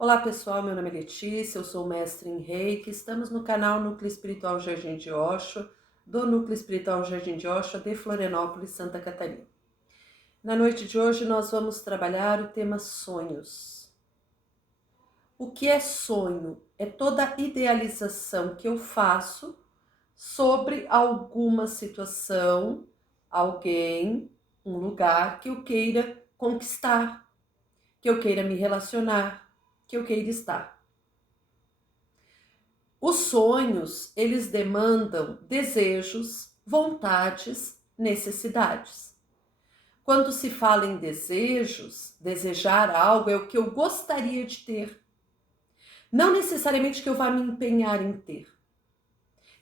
Olá pessoal, meu nome é Letícia, eu sou mestre em Reiki, estamos no canal Núcleo Espiritual Jardim de Oxo, do Núcleo Espiritual Jardim de Oxo de Florianópolis, Santa Catarina. Na noite de hoje nós vamos trabalhar o tema sonhos. O que é sonho? É toda a idealização que eu faço sobre alguma situação, alguém, um lugar que eu queira conquistar, que eu queira me relacionar, que eu queira estar. Os sonhos, eles demandam desejos, vontades, necessidades. Quando se fala em desejos, desejar algo é o que eu gostaria de ter. Não necessariamente que eu vá me empenhar em ter.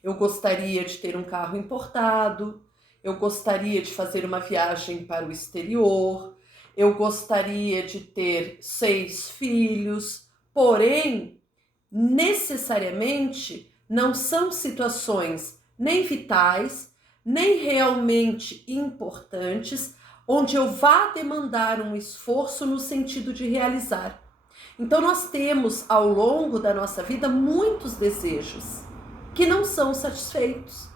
Eu gostaria de ter um carro importado, eu gostaria de fazer uma viagem para o exterior, eu gostaria de ter 6 filhos, porém, necessariamente não são situações nem vitais, nem realmente importantes, onde eu vá demandar um esforço no sentido de realizar. Então nós temos ao longo da nossa vida muitos desejos que não são satisfeitos,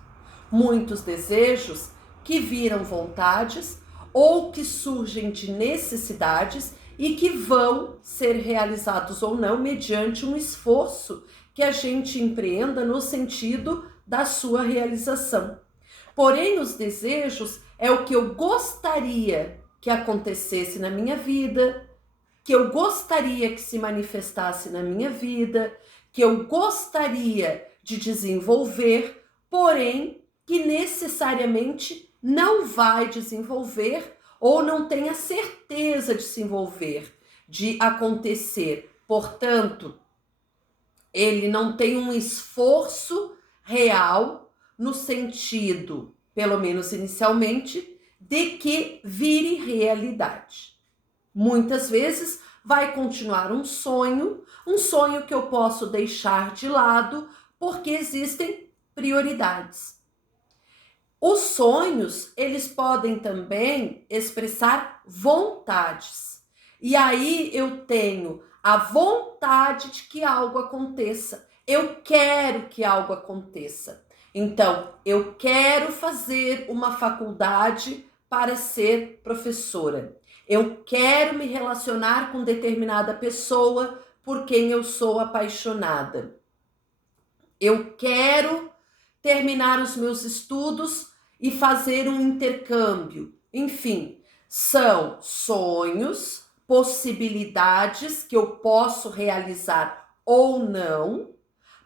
muitos desejos que viram vontades ou que surgem de necessidades e que vão ser realizados ou não mediante um esforço que a gente empreenda no sentido da sua realização. Porém, os desejos é o que eu gostaria que acontecesse na minha vida, que eu gostaria que se manifestasse na minha vida, que eu gostaria de desenvolver, porém que necessariamente não vai desenvolver ou não tem a certeza de se envolver, de acontecer. Portanto, ele não tem um esforço real no sentido, pelo menos inicialmente, de que vire realidade. Muitas vezes vai continuar um sonho que eu posso deixar de lado porque existem prioridades. Os sonhos, eles podem também expressar vontades. E aí eu tenho a vontade de que algo aconteça. Eu quero que algo aconteça. Então, eu quero fazer uma faculdade para ser professora. Eu quero me relacionar com determinada pessoa por quem eu sou apaixonada. Eu quero terminar os meus estudos e fazer um intercâmbio. Enfim, são sonhos, possibilidades que eu posso realizar ou não,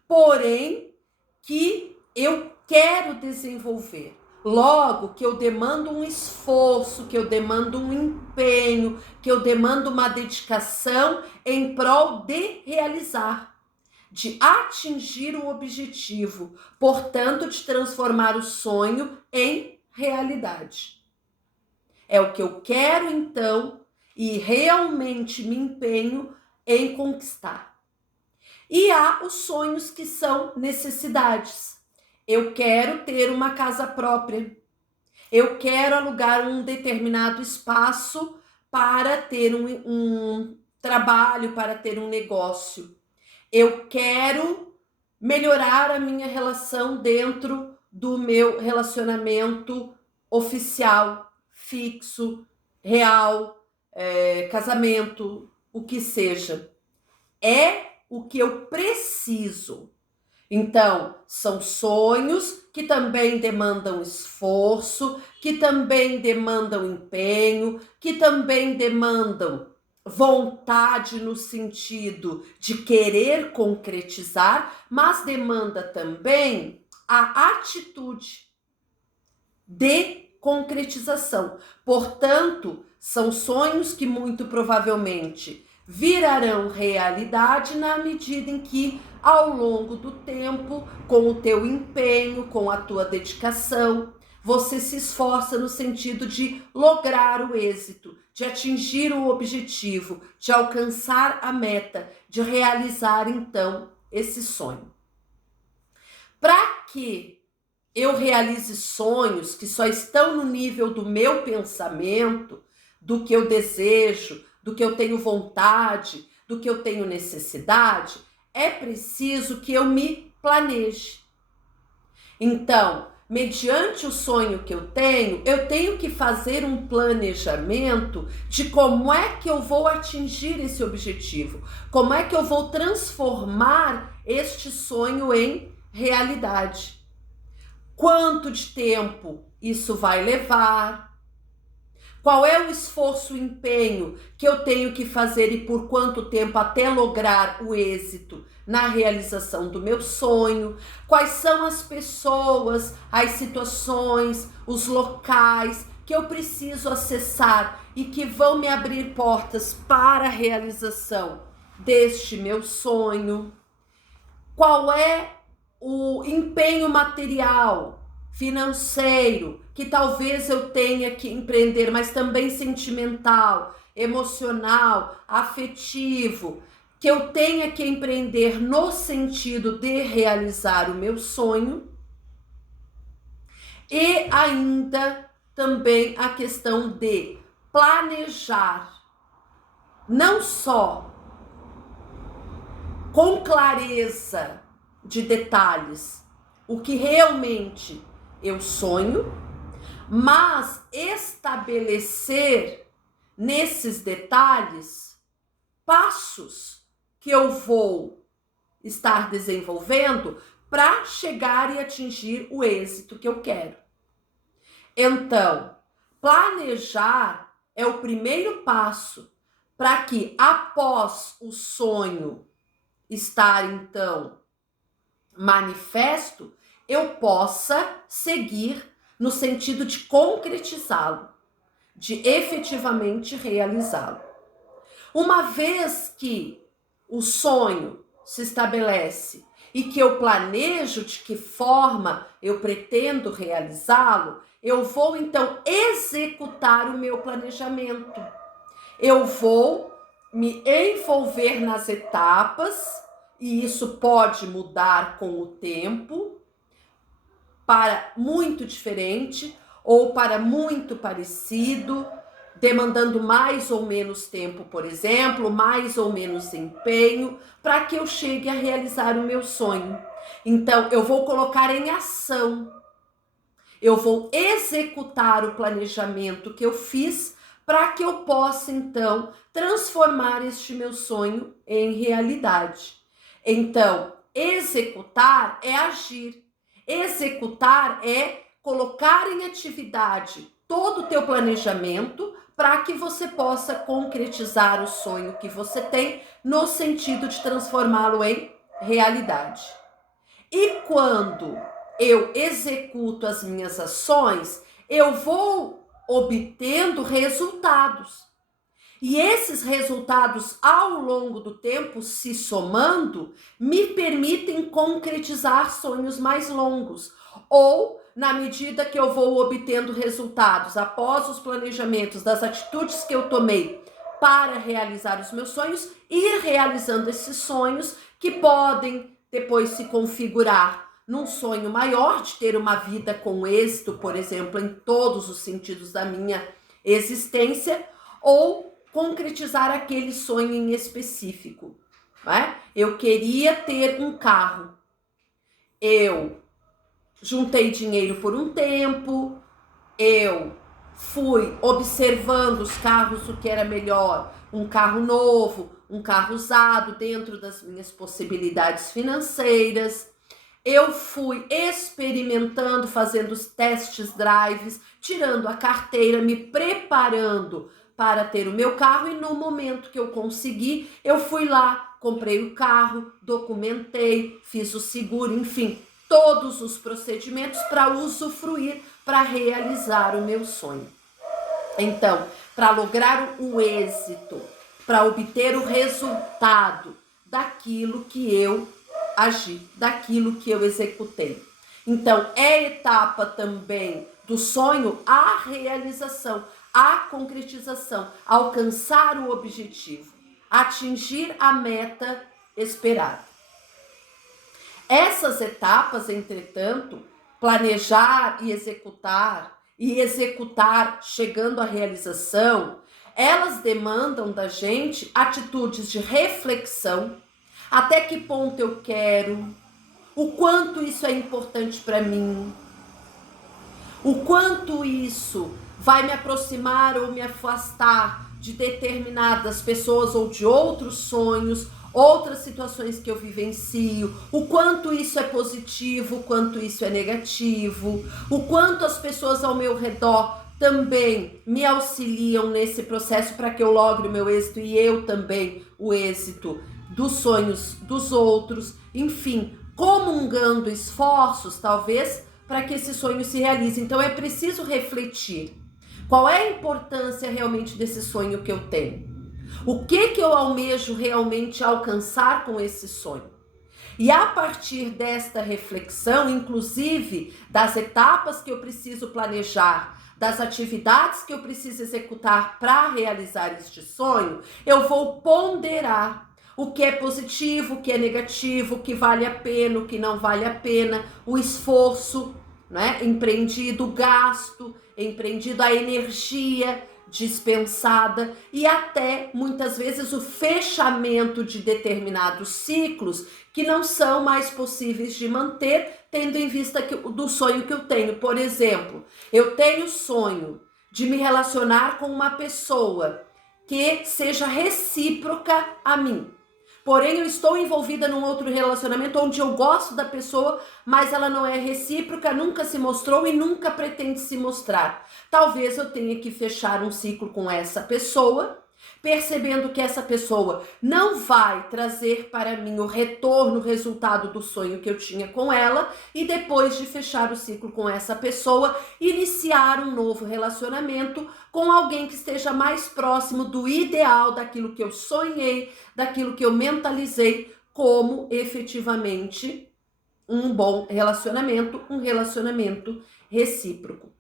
porém que eu quero desenvolver. Logo, que eu demando um esforço, que eu demando um empenho, que eu demando uma dedicação em prol de realizar, de atingir o objetivo, portanto, de transformar o sonho em realidade. É o que eu quero, então, e realmente me empenho em conquistar. E há os sonhos que são necessidades. Eu quero ter uma casa própria. Eu quero alugar um determinado espaço para ter um trabalho, para ter um negócio. Eu quero melhorar a minha relação dentro do meu relacionamento oficial, fixo, real, casamento, o que seja. É o que eu preciso. Então, são sonhos que também demandam esforço, que também demandam empenho, que também demandam vontade no sentido de querer concretizar, mas demanda também a atitude de concretização. Portanto, são sonhos que muito provavelmente virarão realidade na medida em que, ao longo do tempo, com o teu empenho, com a tua dedicação, você se esforça no sentido de lograr o êxito, de atingir o objetivo, de alcançar a meta, de realizar então esse sonho. Para que eu realize sonhos que só estão no nível do meu pensamento, do que eu desejo, do que eu tenho vontade, do que eu tenho necessidade, é preciso que eu me planeje. Então, mediante o sonho que eu tenho que fazer um planejamento de como é que eu vou atingir esse objetivo, como é que eu vou transformar este sonho em realidade. Quanto de tempo isso vai levar? Qual é o esforço, o empenho que eu tenho que fazer e por quanto tempo até lograr o êxito na realização do meu sonho? Quais são as pessoas, as situações, os locais que eu preciso acessar e que vão me abrir portas para a realização deste meu sonho? Qual é o empenho material, financeiro, que talvez eu tenha que empreender, mas também sentimental, emocional, afetivo, que eu tenha que empreender no sentido de realizar o meu sonho. E ainda também a questão de planejar, não só com clareza de detalhes, o que realmente eu sonho, mas estabelecer nesses detalhes passos que eu vou estar desenvolvendo para chegar e atingir o êxito que eu quero. Então, planejar é o primeiro passo para que, após o sonho estar, então, manifesto, eu possa seguir no sentido de concretizá-lo, de efetivamente realizá-lo. Uma vez que o sonho se estabelece e que eu planejo de que forma eu pretendo realizá-lo, eu vou então executar o meu planejamento. Eu vou me envolver nas etapas, e isso pode mudar com o tempo, para muito diferente ou para muito parecido, demandando mais ou menos tempo, por exemplo, mais ou menos empenho, para que eu chegue a realizar o meu sonho. Então, eu vou colocar em ação, eu vou executar o planejamento que eu fiz para que eu possa, então, transformar este meu sonho em realidade. Então, executar é agir. Executar é colocar em atividade todo o teu planejamento para que você possa concretizar o sonho que você tem no sentido de transformá-lo em realidade. E quando eu executo as minhas ações, eu vou obtendo resultados. E esses resultados, ao longo do tempo, se somando, me permitem concretizar sonhos mais longos. Ou, na medida que eu vou obtendo resultados após os planejamentos das atitudes que eu tomei para realizar os meus sonhos, ir realizando esses sonhos que podem depois se configurar num sonho maior de ter uma vida com êxito, por exemplo, em todos os sentidos da minha existência, ou concretizar aquele sonho em específico. Né? Eu queria ter um carro. Eu juntei dinheiro por um tempo, eu fui observando os carros, o que era melhor, um carro novo, um carro usado, dentro das minhas possibilidades financeiras. Eu fui experimentando, fazendo os testes drives, tirando a carteira, me preparando para ter o meu carro, e no momento que eu consegui, eu fui lá, comprei o carro, documentei, fiz o seguro, enfim, todos os procedimentos para usufruir, para realizar o meu sonho. Então, para lograr o êxito, para obter o resultado daquilo que eu agi, daquilo que eu executei. Então, é etapa também do sonho a realização, a concretização, alcançar o objetivo, atingir a meta esperada. Essas etapas, entretanto, planejar e executar chegando à realização, elas demandam da gente atitudes de reflexão, até que ponto eu quero, o quanto isso é importante para mim, o quanto isso vai me aproximar ou me afastar de determinadas pessoas ou de outros sonhos, outras situações que eu vivencio, o quanto isso é positivo, o quanto isso é negativo, o quanto as pessoas ao meu redor também me auxiliam nesse processo para que eu logre o meu êxito e eu também o êxito dos sonhos dos outros, enfim, comungando esforços, talvez, para que esse sonho se realize. Então é preciso refletir. Qual é a importância realmente desse sonho que eu tenho? O que eu almejo realmente alcançar com esse sonho? E a partir desta reflexão, inclusive das etapas que eu preciso planejar, das atividades que eu preciso executar para realizar este sonho, eu vou ponderar o que é positivo, o que é negativo, o que vale a pena, o que não vale a pena, o esforço, né, empreendido, o gasto empreendido, a energia dispensada e até muitas vezes o fechamento de determinados ciclos que não são mais possíveis de manter, tendo em vista do sonho que eu tenho. Por exemplo, eu tenho sonho de me relacionar com uma pessoa que seja recíproca a mim. Porém, eu estou envolvida num outro relacionamento onde eu gosto da pessoa, mas ela não é recíproca, nunca se mostrou e nunca pretende se mostrar. Talvez eu tenha que fechar um ciclo com essa pessoa, percebendo que essa pessoa não vai trazer para mim o retorno, o resultado do sonho que eu tinha com ela, e depois de fechar o ciclo com essa pessoa, iniciar um novo relacionamento com alguém que esteja mais próximo do ideal, daquilo que eu sonhei, daquilo que eu mentalizei como efetivamente um bom relacionamento, um relacionamento recíproco.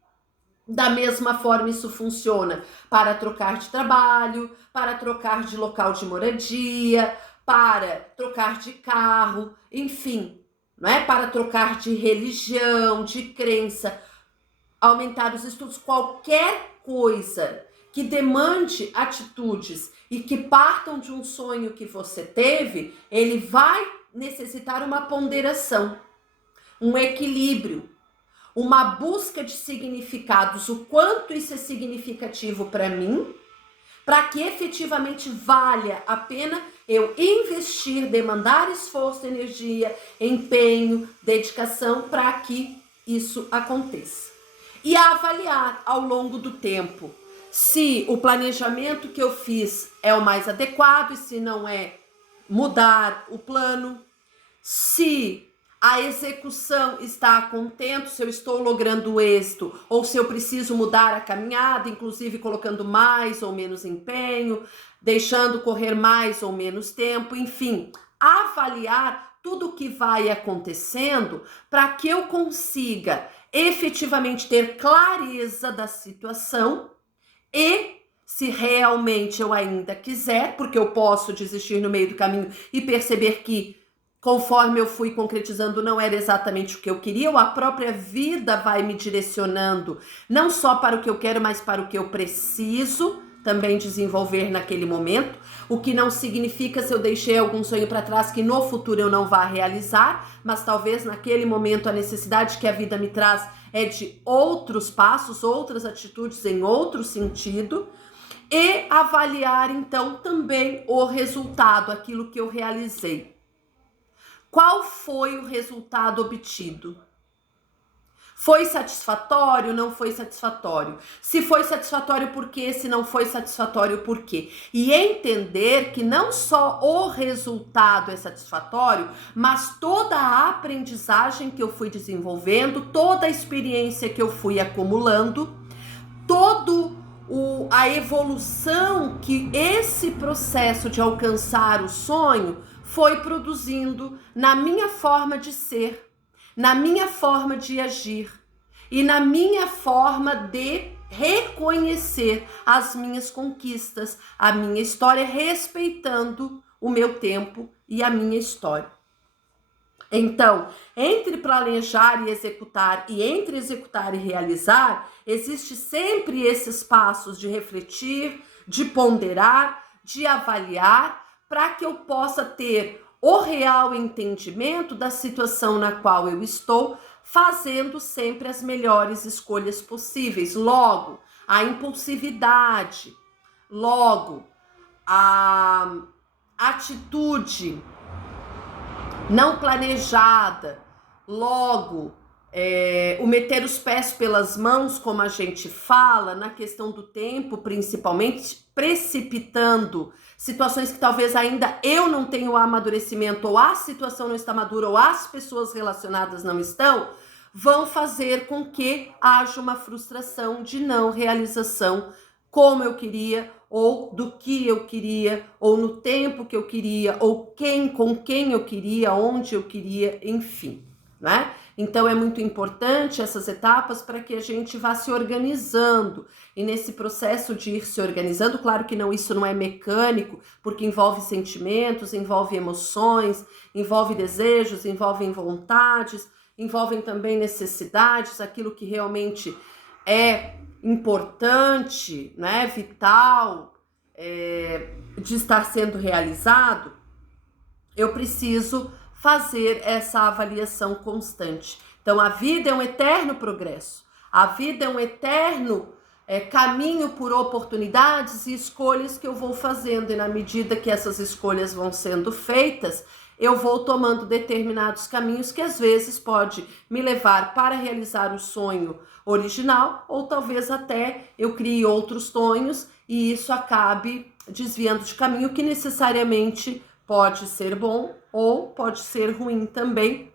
Da mesma forma, isso funciona para trocar de trabalho, para trocar de local de moradia, para trocar de carro, enfim, não é? Para trocar de religião, de crença, aumentar os estudos, qualquer coisa que demande atitudes e que partam de um sonho que você teve, ele vai necessitar uma ponderação, um equilíbrio, uma busca de significados, o quanto isso é significativo para mim, para que efetivamente valha a pena eu investir, demandar esforço, energia, empenho, dedicação para que isso aconteça. E avaliar ao longo do tempo se o planejamento que eu fiz é o mais adequado e se não é, mudar o plano, se a execução está a contento, se eu estou logrando êxito ou se eu preciso mudar a caminhada, inclusive colocando mais ou menos empenho, deixando correr mais ou menos tempo, enfim, avaliar tudo o que vai acontecendo para que eu consiga efetivamente ter clareza da situação e, se realmente eu ainda quiser, porque eu posso desistir no meio do caminho e perceber que conforme eu fui concretizando, não era exatamente o que eu queria, ou a própria vida vai me direcionando, não só para o que eu quero, mas para o que eu preciso também desenvolver naquele momento, o que não significa se eu deixei algum sonho para trás que no futuro eu não vá realizar, mas talvez naquele momento a necessidade que a vida me traz é de outros passos, outras atitudes em outro sentido, e avaliar então também o resultado, aquilo que eu realizei. Qual foi o resultado obtido? Foi satisfatório? Não foi satisfatório? Se foi satisfatório, por quê? Se não foi satisfatório, por quê? E entender que não só o resultado é satisfatório, mas toda a aprendizagem que eu fui desenvolvendo, toda a experiência que eu fui acumulando, a evolução que esse processo de alcançar o sonho foi produzindo na minha forma de ser, na minha forma de agir e na minha forma de reconhecer as minhas conquistas, a minha história, respeitando o meu tempo e a minha história. Então, entre planejar e executar e entre executar e realizar, existe sempre esses passos de refletir, de ponderar, de avaliar, para que eu possa ter o real entendimento da situação na qual eu estou, fazendo sempre as melhores escolhas possíveis. Logo, a impulsividade, logo, a atitude não planejada, logo, o meter os pés pelas mãos, como a gente fala, na questão do tempo, principalmente, precipitando situações que talvez ainda eu não tenha o amadurecimento, ou a situação não está madura, ou as pessoas relacionadas não estão, vão fazer com que haja uma frustração de não realização como eu queria, ou do que eu queria, ou no tempo que eu queria, ou com quem eu queria, onde eu queria, enfim, né? Então é muito importante essas etapas para que a gente vá se organizando. E nesse processo de ir se organizando, claro que isso não é mecânico, porque envolve sentimentos, envolve emoções, envolve desejos, envolve vontades, envolvem também necessidades, aquilo que realmente é importante, né, vital, de estar sendo realizado. Eu preciso fazer essa avaliação constante. Então, a vida é um eterno progresso. A vida é um eterno caminho por oportunidades e escolhas que eu vou fazendo. E na medida que essas escolhas vão sendo feitas, eu vou tomando determinados caminhos que às vezes pode me levar para realizar o sonho original, ou talvez até eu crie outros sonhos e isso acabe desviando de caminho, que necessariamente pode ser bom ou pode ser ruim também.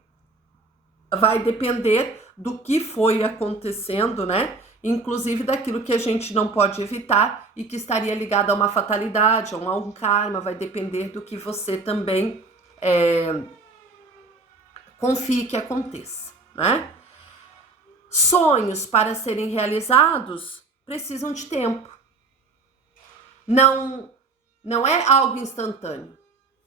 Vai depender do que foi acontecendo, né? Inclusive daquilo que a gente não pode evitar e que estaria ligado a uma fatalidade ou a um karma. Vai depender do que você também confie que aconteça, né? Sonhos, para serem realizados, precisam de tempo. Não é algo instantâneo.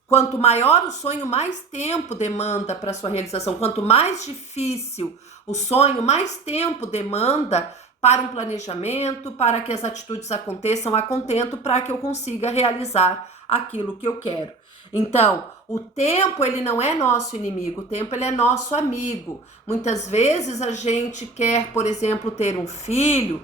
Quanto maior o sonho, mais tempo demanda para sua realização. Quanto mais difícil o sonho, mais tempo demanda para um planejamento, para que as atitudes aconteçam a contento, para que eu consiga realizar aquilo que eu quero. Então, o tempo, ele não é nosso inimigo, o tempo, ele é nosso amigo. Muitas vezes a gente quer, por exemplo, ter um filho,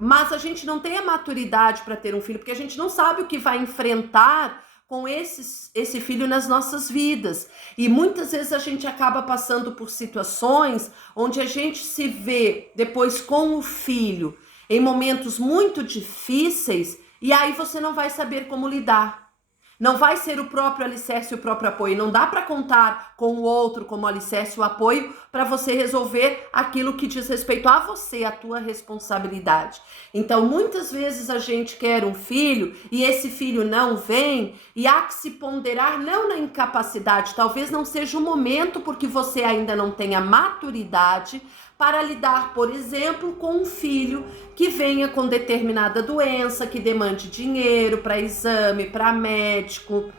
mas a gente não tem a maturidade para ter um filho, porque a gente não sabe o que vai enfrentar com esse filho nas nossas vidas. E muitas vezes a gente acaba passando por situações onde a gente se vê depois com o filho em momentos muito difíceis, e aí você não vai saber como lidar. Não vai ser o próprio alicerce e o próprio apoio. Não dá para contar com o outro como alicerce e o apoio para você resolver aquilo que diz respeito a você, a tua responsabilidade. Então, muitas vezes a gente quer um filho e esse filho não vem, e há que se ponderar não na incapacidade. Talvez não seja o momento porque você ainda não tenha maturidade para lidar, por exemplo, com um filho que venha com determinada doença, que demande dinheiro para exame, para médico,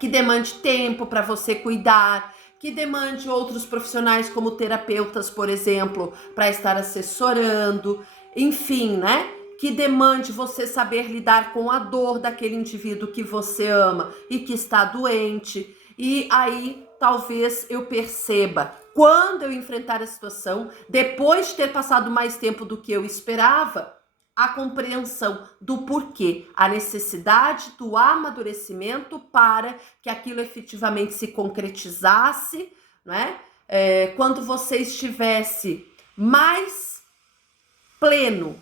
que demande tempo para você cuidar, que demande outros profissionais como terapeutas, por exemplo, para estar assessorando, enfim, né? Que demande você saber lidar com a dor daquele indivíduo que você ama e que está doente. E aí, talvez eu perceba, quando eu enfrentar a situação, depois de ter passado mais tempo do que eu esperava, a compreensão do porquê, a necessidade do amadurecimento para que aquilo efetivamente se concretizasse, né? Quando você estivesse mais pleno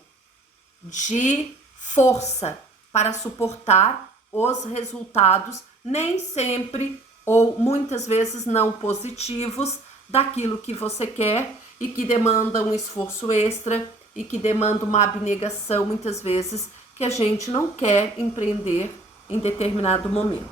de força para suportar os resultados, nem sempre ou muitas vezes não positivos, daquilo que você quer e que demanda um esforço extra e que demanda uma abnegação, muitas vezes, que a gente não quer empreender em determinado momento.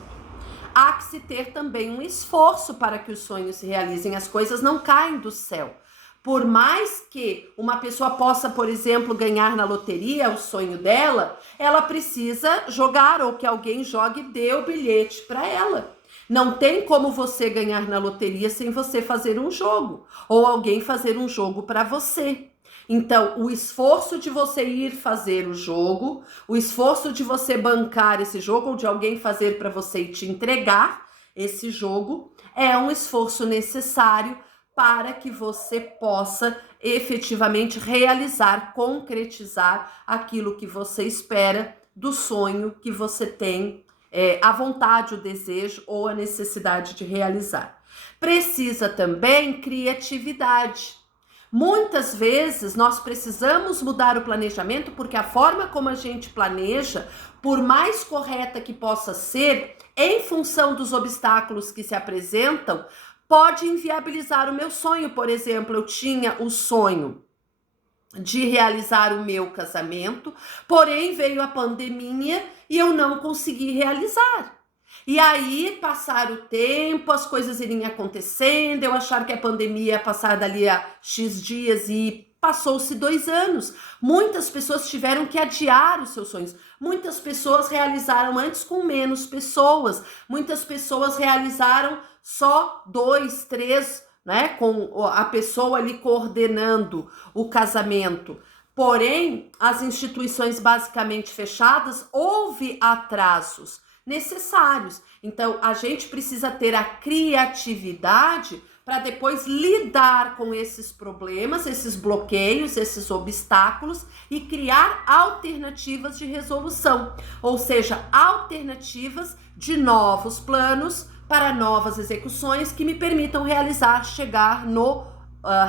Há que se ter também um esforço para que os sonhos se realizem. As coisas não caem do céu. Por mais que uma pessoa possa, por exemplo, ganhar na loteria o sonho dela, ela precisa jogar, ou que alguém jogue e dê o bilhete para ela. Não tem como você ganhar na loteria sem você fazer um jogo, ou alguém fazer um jogo para você. Então, o esforço de você ir fazer o jogo, o esforço de você bancar esse jogo ou de alguém fazer para você e te entregar esse jogo é um esforço necessário para que você possa efetivamente realizar, concretizar aquilo que você espera do sonho que você tem, a vontade, o desejo ou a necessidade de realizar. Precisa também criatividade. Muitas vezes nós precisamos mudar o planejamento porque a forma como a gente planeja, por mais correta que possa ser, em função dos obstáculos que se apresentam, pode inviabilizar o meu sonho. Por exemplo, eu tinha o sonho de realizar o meu casamento, porém veio a pandemia e eu não consegui realizar. E aí, passar o tempo, as coisas irem acontecendo, eu achar que a pandemia ia passar dali a X dias e passou-se 2 anos. Muitas pessoas tiveram que adiar os seus sonhos. Muitas pessoas realizaram antes com menos pessoas. Muitas pessoas realizaram só 2, 3, né? Com a pessoa ali coordenando o casamento. Porém, as instituições basicamente fechadas, houve atrasos necessários. Então, a gente precisa ter a criatividade para depois lidar com esses problemas, esses bloqueios, esses obstáculos e criar alternativas de resolução, ou seja, alternativas de novos planos para novas execuções que me permitam realizar, chegar no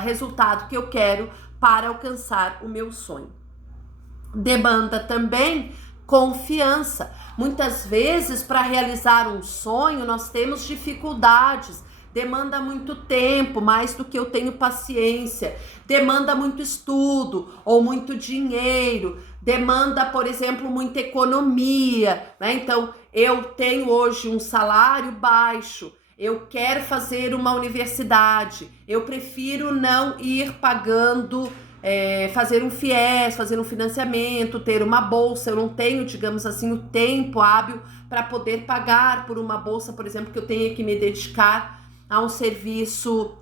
resultado que eu quero para alcançar o meu sonho. Demanda também confiança. Muitas vezes, para realizar um sonho, nós temos dificuldades, demanda muito tempo, mais do que eu tenho paciência, demanda muito estudo ou muito dinheiro, demanda, por exemplo, muita economia, né? Então, eu tenho hoje um salário baixo, eu quero fazer uma universidade, eu prefiro não ir pagando, fazer um FIES, fazer um financiamento, ter uma bolsa. Eu não tenho, digamos assim, o tempo hábil para poder pagar por uma bolsa, por exemplo, que eu tenha que me dedicar a um serviço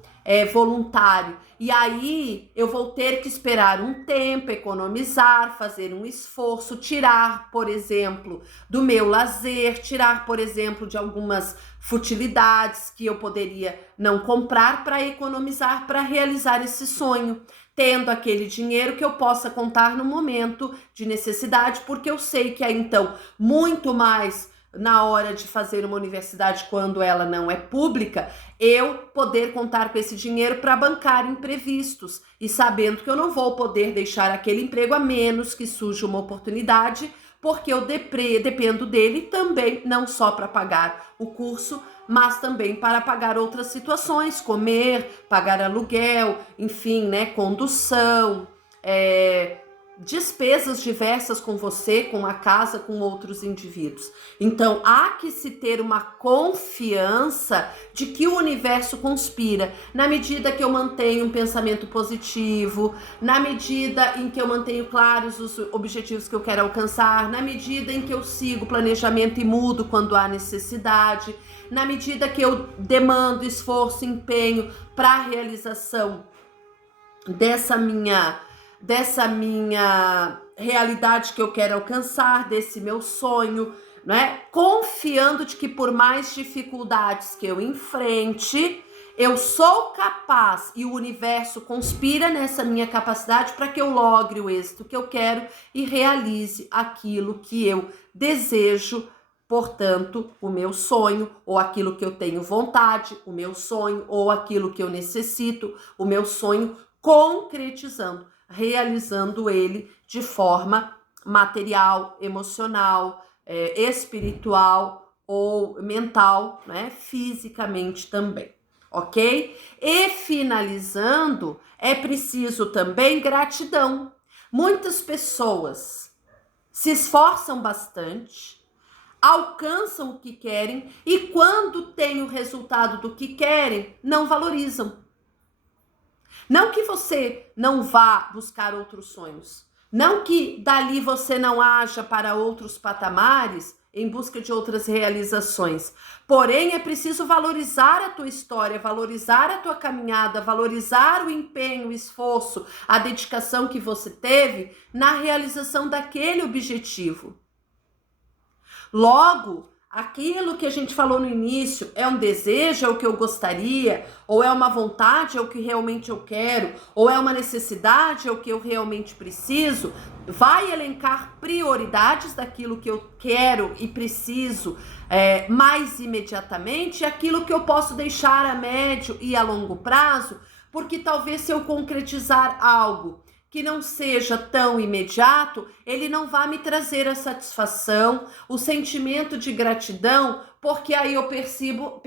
voluntário. E aí eu vou ter que esperar um tempo, economizar, fazer um esforço, tirar, por exemplo, do meu lazer, tirar, por exemplo, de algumas futilidades que eu poderia não comprar para economizar, para realizar esse sonho, tendo aquele dinheiro que eu possa contar no momento de necessidade, porque eu sei que é então muito mais na hora de fazer uma universidade quando ela não é pública, eu poder contar com esse dinheiro para bancar imprevistos e sabendo que eu não vou poder deixar aquele emprego a menos que surja uma oportunidade, porque eu dependo dele também, não só para pagar o curso, mas também para pagar outras situações, comer, pagar aluguel, enfim, né, condução, despesas diversas com você, com a casa, com outros indivíduos. Então, há que se ter uma confiança de que o universo conspira, na medida que eu mantenho um pensamento positivo, na medida em que eu mantenho claros os objetivos que eu quero alcançar, na medida em que eu sigo o planejamento e mudo quando há necessidade, na medida que eu demando esforço, empenho para a realização dessa minha realidade que eu quero alcançar, desse meu sonho, né? Confiando de que por mais dificuldades que eu enfrente, eu sou capaz e o universo conspira nessa minha capacidade para que eu logre o êxito que eu quero e realize aquilo que eu desejo. Portanto, o meu sonho, ou aquilo que eu tenho vontade, o meu sonho, ou aquilo que eu necessito, o meu sonho, concretizando, realizando ele de forma material, emocional, espiritual ou mental, né? Fisicamente também, ok? E finalizando, é preciso também gratidão. Muitas pessoas se esforçam bastante, alcançam o que querem e quando tem o resultado do que querem, não valorizam. Não que você não vá buscar outros sonhos, não que dali você não haja para outros patamares em busca de outras realizações. Porém, é preciso valorizar a tua história, valorizar a tua caminhada, valorizar o empenho, o esforço, a dedicação que você teve na realização daquele objetivo. Logo, aquilo que a gente falou no início é um desejo, é o que eu gostaria, ou é uma vontade, é o que realmente eu quero, ou é uma necessidade, é o que eu realmente preciso, vai elencar prioridades daquilo que eu quero e preciso mais imediatamente, e aquilo que eu posso deixar a médio e a longo prazo, porque talvez se eu concretizar algo que não seja tão imediato, ele não vai me trazer a satisfação, o sentimento de gratidão, porque aí eu percebo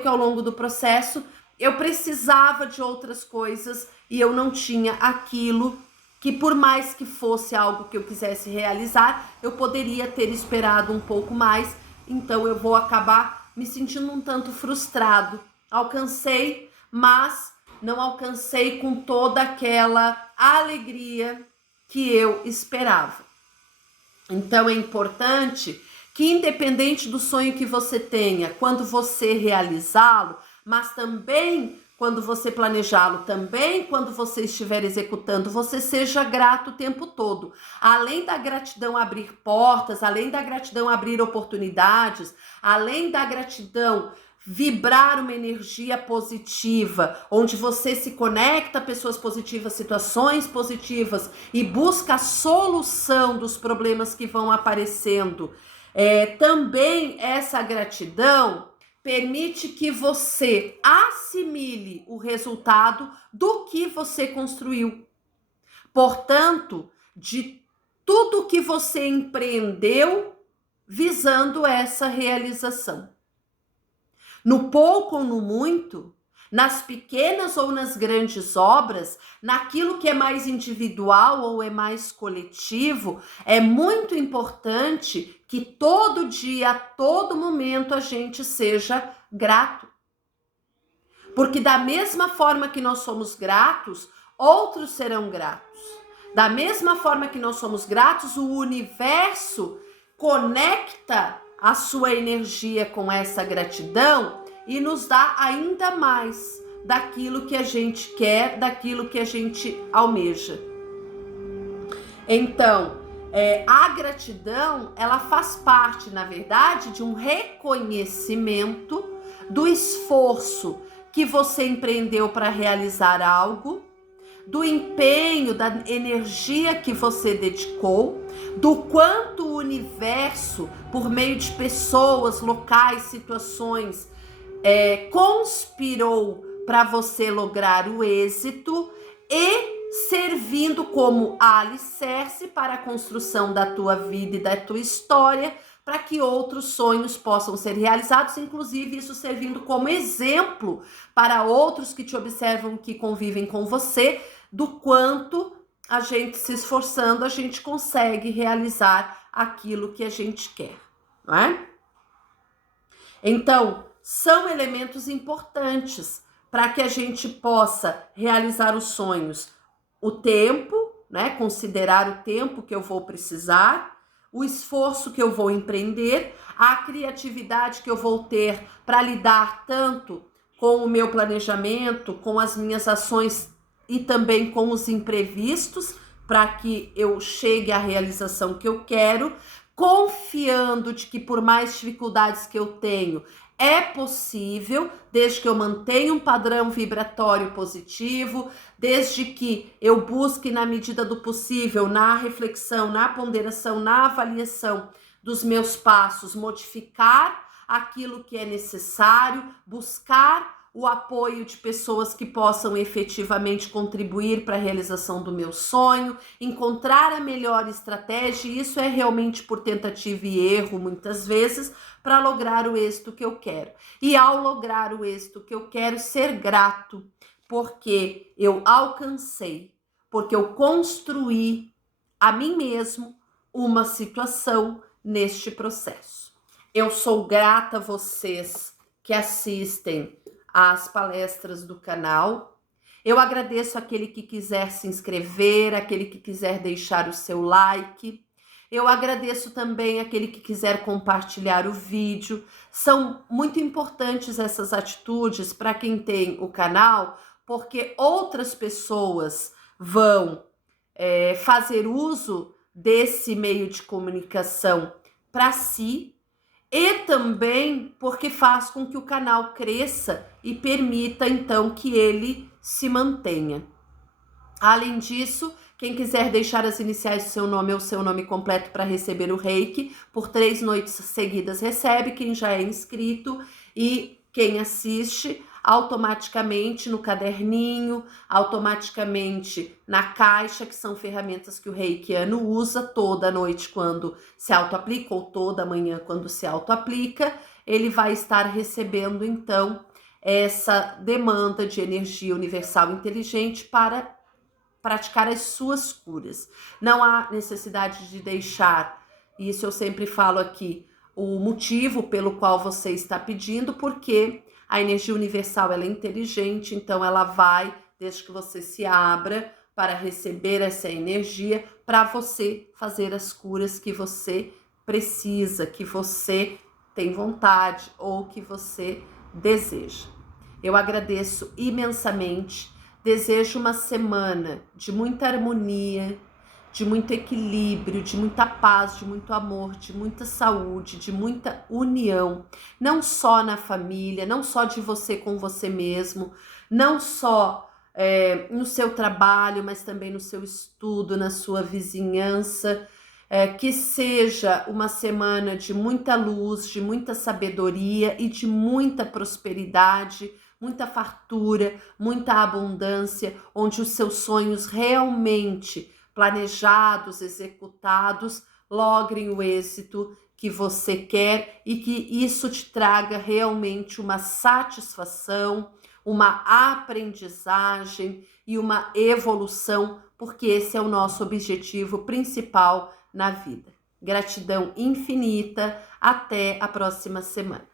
que ao longo do processo eu precisava de outras coisas e eu não tinha aquilo que, por mais que fosse algo que eu quisesse realizar, eu poderia ter esperado um pouco mais, então eu vou acabar me sentindo um tanto frustrado. Alcancei, mas não alcancei com toda aquela alegria que eu esperava. Então é importante que, independente do sonho que você tenha, quando você realizá-lo, mas também quando você planejá-lo, também quando você estiver executando, você seja grato o tempo todo. Além da gratidão abrir portas, além da gratidão abrir oportunidades, além da gratidão vibrar uma energia positiva, onde você se conecta a pessoas positivas, situações positivas e busca a solução dos problemas que vão aparecendo. Também essa gratidão permite que você assimile o resultado do que você construiu. Portanto, de tudo que você empreendeu visando essa realização. No pouco ou no muito, nas pequenas ou nas grandes obras, naquilo que é mais individual ou é mais coletivo, é muito importante que todo dia, a todo momento, a gente seja grato. Porque da mesma forma que nós somos gratos, outros serão gratos. Da mesma forma que nós somos gratos, o universo conecta a sua energia com essa gratidão e nos dá ainda mais daquilo que a gente quer, daquilo que a gente almeja. Então, a gratidão, ela faz parte, na verdade, de um reconhecimento do esforço que você empreendeu para realizar algo, do empenho, da energia que você dedicou, do quanto o universo, por meio de pessoas, locais, situações, conspirou para você lograr o êxito e servindo como alicerce para a construção da tua vida e da tua história, para que outros sonhos possam ser realizados, inclusive isso servindo como exemplo para outros que te observam, que convivem com você, do quanto a gente se esforçando, a gente consegue realizar aquilo que a gente quer, não é? Então, são elementos importantes para que a gente possa realizar os sonhos. O tempo, né? Considerar o tempo que eu vou precisar, o esforço que eu vou empreender, a criatividade que eu vou ter para lidar tanto com o meu planejamento, com as minhas ações e também com os imprevistos, para que eu chegue à realização que eu quero, confiando de que por mais dificuldades que eu tenho, é possível, desde que eu mantenha um padrão vibratório positivo, desde que eu busque, na medida do possível, na reflexão, na ponderação, na avaliação dos meus passos, modificar aquilo que é necessário, buscar o apoio de pessoas que possam efetivamente contribuir para a realização do meu sonho, encontrar a melhor estratégia, e isso é realmente por tentativa e erro, muitas vezes, para lograr o êxito que eu quero. E ao lograr o êxito que eu quero, ser grato, porque eu alcancei, porque eu construí a mim mesmo uma situação neste processo. Eu sou grata a vocês que assistem às palestras do canal. Eu agradeço aquele que quiser se inscrever, aquele que quiser deixar o seu like. Eu agradeço também aquele que quiser compartilhar o vídeo. São muito importantes essas atitudes para quem tem o canal, porque outras pessoas vão fazer uso desse meio de comunicação para si, e também porque faz com que o canal cresça e permita então que ele se mantenha. Além disso, quem quiser deixar as iniciais do seu nome ou seu nome completo para receber o reiki, por 3 noites seguidas recebe, quem já é inscrito, e quem assiste automaticamente no caderninho, automaticamente na caixa, que são ferramentas que o reikiano usa toda noite quando se auto-aplica, ou toda manhã quando se auto-aplica, ele vai estar recebendo então essa demanda de energia universal inteligente para praticar as suas curas. Não há necessidade de deixar, isso eu sempre falo aqui, o motivo pelo qual você está pedindo, porque a energia universal ela é inteligente, então ela vai, desde que você se abra para receber essa energia, para você fazer as curas que você precisa, que você tem vontade ou que você deseja. Eu agradeço imensamente. Desejo uma semana de muita harmonia, de muito equilíbrio, de muita paz, de muito amor, de muita saúde, de muita união, não só na família, não só de você com você mesmo, não só no seu trabalho, mas também no seu estudo, na sua vizinhança. Que seja uma semana de muita luz, de muita sabedoria e de muita prosperidade, muita fartura, muita abundância, onde os seus sonhos realmente planejados, executados, logrem o êxito que você quer e que isso te traga realmente uma satisfação, uma aprendizagem e uma evolução, porque esse é o nosso objetivo principal na vida. Gratidão infinita, até a próxima semana.